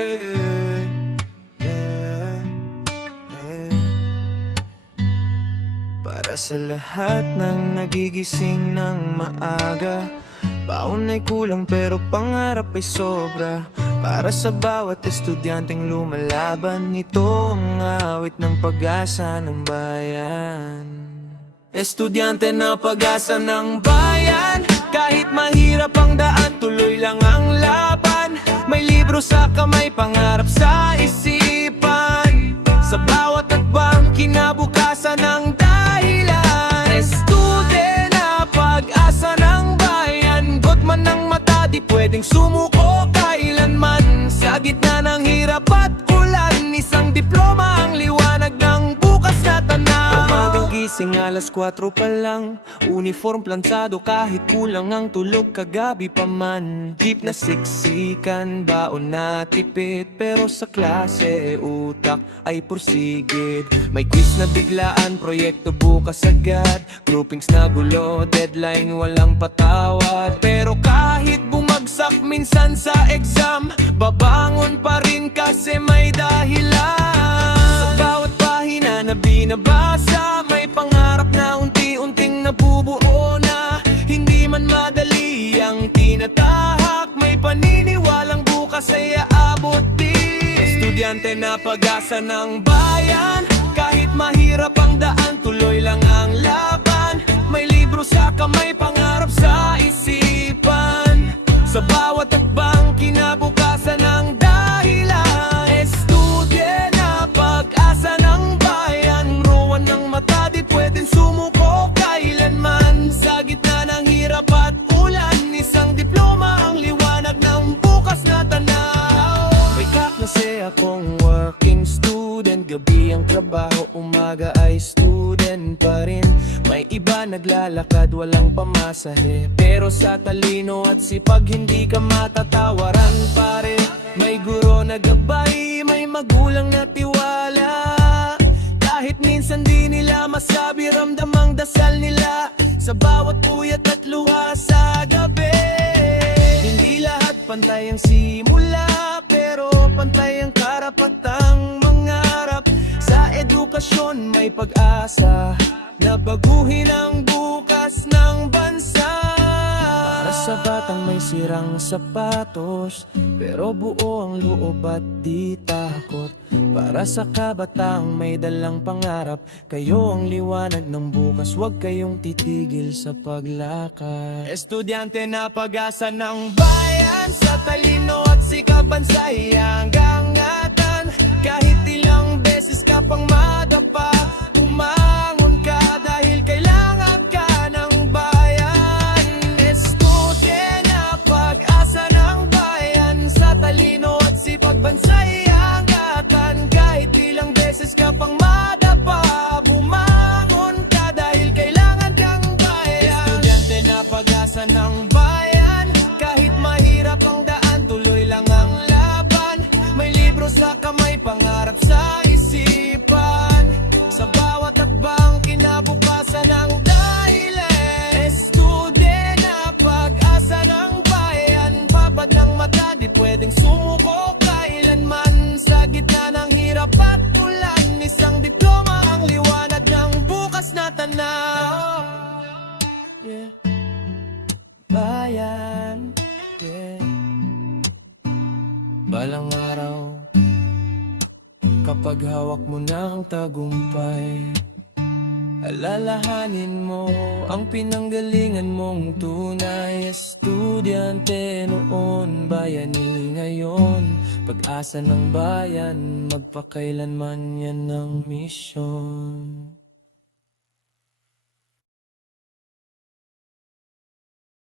eh, eh, eh. Para sa lahat ng nagigising ng maaga, baon ay kulang pero pangarap ay sobra. Para sa bawat estudyanteng lumalaban, ito ang awit ng pag-asa ng bayan. Estudyante na pag-asa ng bayan, kahit mahirap ang daan, tuloy lang ang laban. May libro sa kamay, pangarap sa isipan. Sa bawat hakbang, kinabukasan ng dahilan. Estudent na pag-asa ng bayan, got man ng mata, di pwedeng sumuko kailanman. Sa gitna ng hirap at ulan, isang diploma ang liwanag ng bukas na tanaw. Umagang gising alas 4 pa lang, uniform plansado kahit kulang ang tulog kagabi pa man. Jeep na siksikan, baon na tipid, pero sa klase utak ay pursigid. May quiz na biglaan, proyekto bukas agad, groupings na gulo, deadline walang patawad. Pero kahit bumagsak minsan sa exam, babangon pa rin kasi may dahilan. Sa bawat pahina na binabasa, may pangarap na unti-unting nabubuo na. Hindi man madali ang tinatahak, may paniniwalang bukas ay aabot din. Estudyante na pag-asa ng bayan, kahit mahirap ang daan, tuloy lang ang laban. May libro sa kamay, pangarap sa isipan. Sa bawat hakbang, kinabukasan ng dahilan. Estudent na pag-asa ng bayan, ruwan ng mata, di pwedeng sumuko kailanman. Sa gitna ng hirap at ulan, isang diploma ang liwanag ng bukas na tanaw. May kaklase akong working student, gabi ang trabaho, umaga ay student pa rin. May iba naglalakad, walang pamasahe, pero sa talino at sipag hindi ka matatawaran pare. May guro na gabay, may magulang na tiwala, kahit minsan di nila masabi, ramdam ang dasal nila sa bawat puyat at luha sa gabi. Hindi lahat pantay ang simula, pero pantay ang karapatang mangarap. Sa edukasyon may pag-asa na baguhin ang bukas ng bansa. Para sa batang may sirang sapatos, pero buo ang loob at di takot. Para sa kabataang may dalang pangarap, kayo ang liwanag ng bukas, huwag kayong titigil sa paglakad. Estudyante na pag-asa ng bayan, sa talino at sikap bansay hanggang ingatan. Kahit ilang beses ka pang madapa, umangon ka dahil kailangan ka ng bayan. Estudent na pag-asa ng bayan, sa talino at sipag bansay hangatan. Kahit ilang beses ka pang madapa, bumangon ka dahil kailangan kang bayan. Estudyante na pag-asa ng bayan, kahit mahirap ang daan, tuloy lang ang laban. May libro sa kamay, pangarap sa isipan. Sa bawat hakbang, kinabukasan ng dahilan. Estudent na pag-asa ng bayan, babad ng mata, di pwedeng sumuko kailanman. Sa gitna ng hirap at ulan, isang diploma ang liwanag ng bukas na tanaw. Yeah. Bayan, yeah. Balang araw, kapag hawak mo na ang tagumpay, alalahanin mo ang pinanggalingan mong tunay. Estudyante noon, bayani ngayon, pag-asa ng bayan, magpakailanman yan ang misyon.